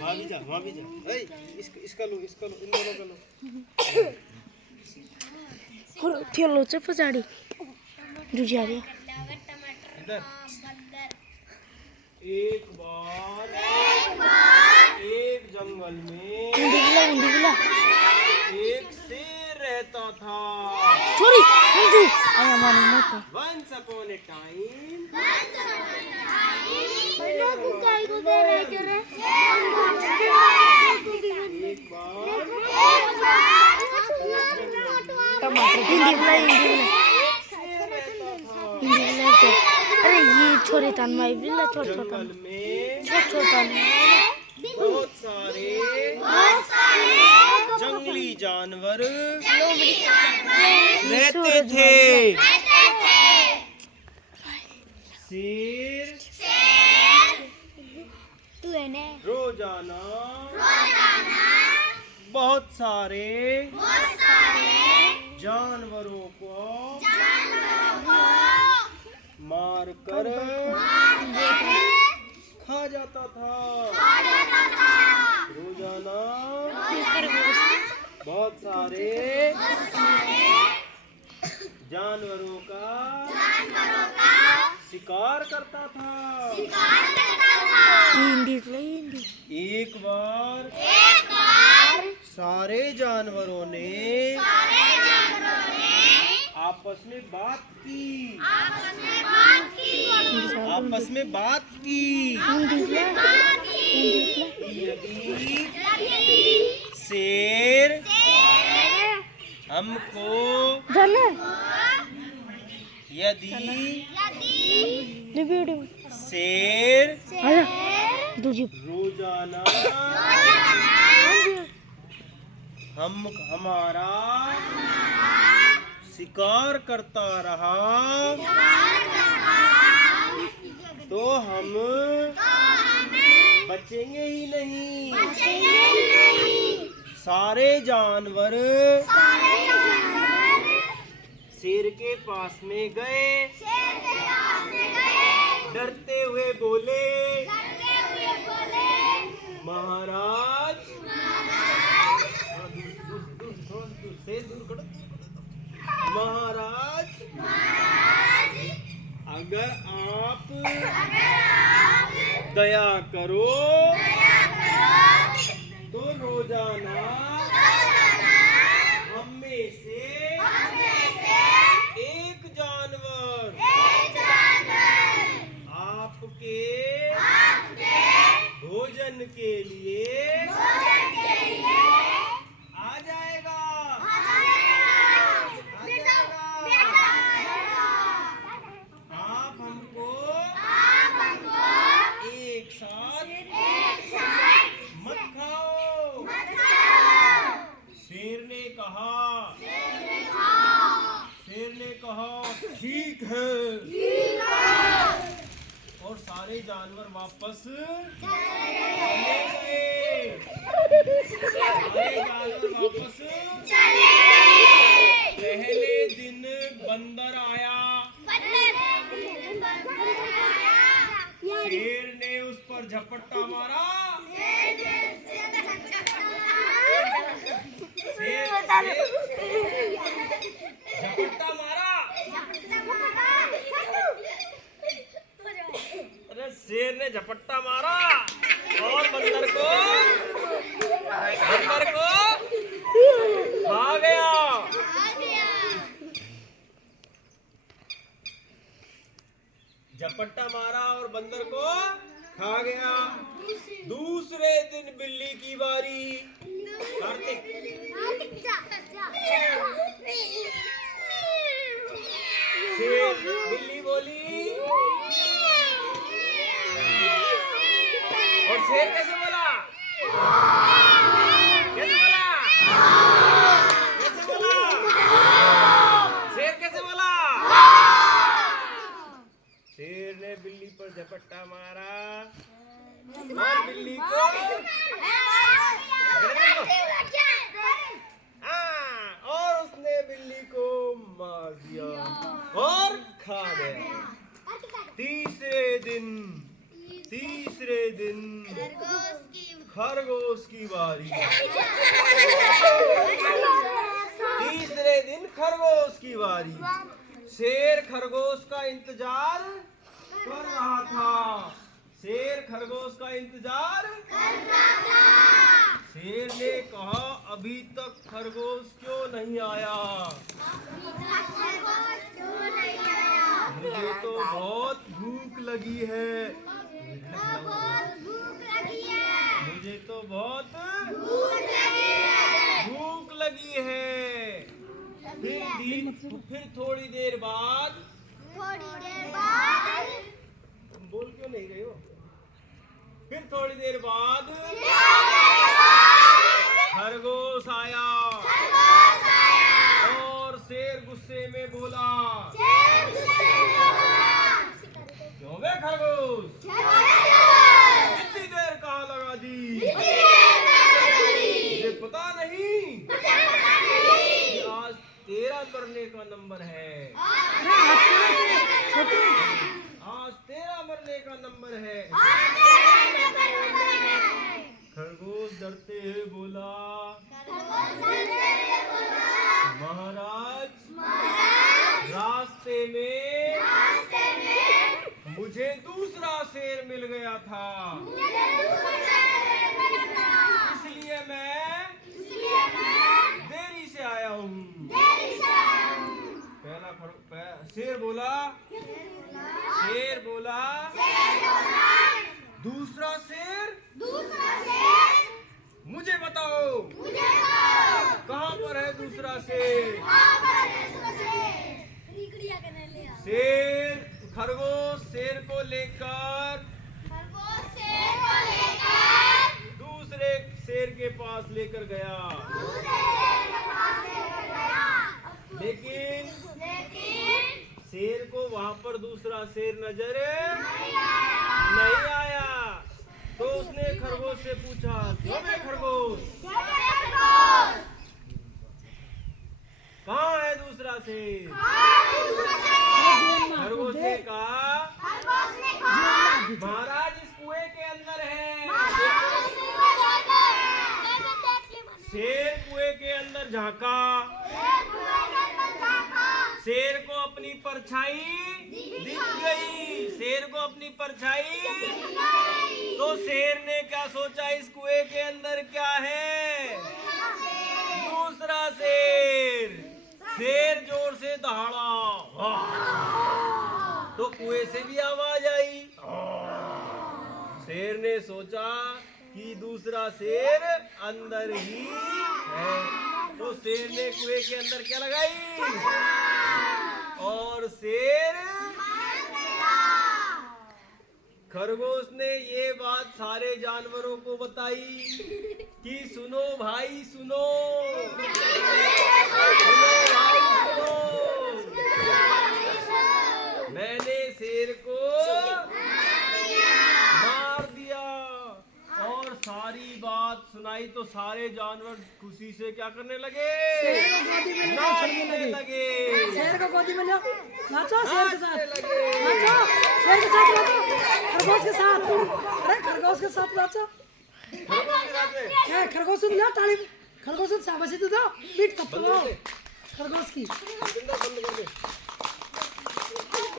वहाँ भी जा। इसका लो, इन दोनों का लो। थियो लो चाहिँ पछाडि जुझ्यारे इधर। एक बार एक जंगल में उन्दिला एक शेर रहता था। छोरी अन्जु आया माने मत Once upon a time, पहिलो कुकाई को दे रहे के रे एक बार टमाटर हिंदी बोला एक शेर रहता था। अरे ये छोरे तान माई बिल्ला छोटा जंगल में छोटा बहुत सारे जंगली जानवर रहते थे। शेर तू है ने रोजाना बहुत सारे जानवरों को मार कर खा जाता था। रोजाना बहुत सारे जानवरों का शिकार करता था। हिंदी एक बार सारे जानवरों ने आपस में बात की। यदि शेर हमको यदि शेर रोजाना हमारा शिकार करता रहा तो हम बचेंगे ही नहीं। सारे जानवर शेर के पास में गए। डरते हुए बोले, महाराज महाराज अगर आप दया करो तो रोजाना हम में से एक जानवर आपके भोजन के लिए आ जाएगा। आप हमको एक साथ मत खाओ। शेर ने कहा ठीक है। और सारे जानवर वापस चले गए। पहले दिन बंदर आया। शेर ने उस पर झपट्टा मारा। झपट्टा मारा। अरे शेर ने झपट्टा मारा और बंदर को खा गया। झपट्टा मारा और बंदर को खा गया। दूसरे दिन बिल्ली की बारी। कार्तिक बिल्ली बोली और शेर कैसे बोला? शेर कैसे बोला? शेर ने बिल्ली पर झपट्टा मारा और बिल्ली को और उसने बिल्ली को मार दिया और खा गया। तीसरे दिन खरगोश की बारी। तीसरे दिन खरगोश की बारी। शेर खरगोश का इंतजार कर रहा था। शेर खरगोश का इंतजार कर रहा था। शेर ने कहा, अभी तक खरगोश क्यों नहीं आया? मुझे तो बहुत भूख लगी है। मुझे तो बहुत भूख लगी है। फिर थोड़ी देर बाद तुम बोल क्यों नहीं रहे हो? फिर थोड़ी देर बाद खरगोश आया और शेर गुस्से में बोला, क्यों बे खरगोश, कितनी देर कहाँ लगा दी? मुझे पता नहीं कि आज तेरा मरने का नंबर है। आज तेरा मरने का नंबर है। खरगोश डरते हुए बोला, महाराज, रास्ते में मुझे दूसरा शेर मिल गया था, इसलिए मैं देरी से आया हूँ। शेर बोला, दूसरा शेर मुझे बताओ, कहाँ पर है दूसरा शेर? खरगोश शेर को लेकर दूसरे शेर के पास लेकर गया, लेकिन शेर को वहाँ पर दूसरा शेर नजर नहीं आया। तो उसने खरगोश से पूछा, क्यों बे खरगोश, कहाँ है दूसरा शेर? खरगोश ने कहा, महाराज, इस कुएं के अंदर है। शेर कुएं के अंदर झांका, शेर को अपनी परछाई दिख गई। शेर को अपनी परछाई, तो शेर ने क्या सोचा, इस कुएं के अंदर क्या है? दूसरा शेर। शेर जोर से दहाड़ा, तो कुएं से भी आवाज आई। शेर ने सोचा कि दूसरा शेर अंदर ही है, तो शेर ने कुएं के अंदर क्या लगाई, और शेर, खरगोश ने ये बात सारे जानवरों को बताई कि सुनो भाई सुनो, भाई सुनो, मैंने शेर को मार दिया। और सारी बात सुनाई तो सारे जानवर खुशी से क्या करने लगे, नाचने लगे। शेर को गोदी में लो, नाचो शेर के साथ, नाचो शेर के साथ, नाचो खरगोश के साथ, अरे खरगोश के साथ नाचो। खरगोश सुन लो ताली, खरगोश शाबाशी दो, बीट थप्पड़ खरगोश की।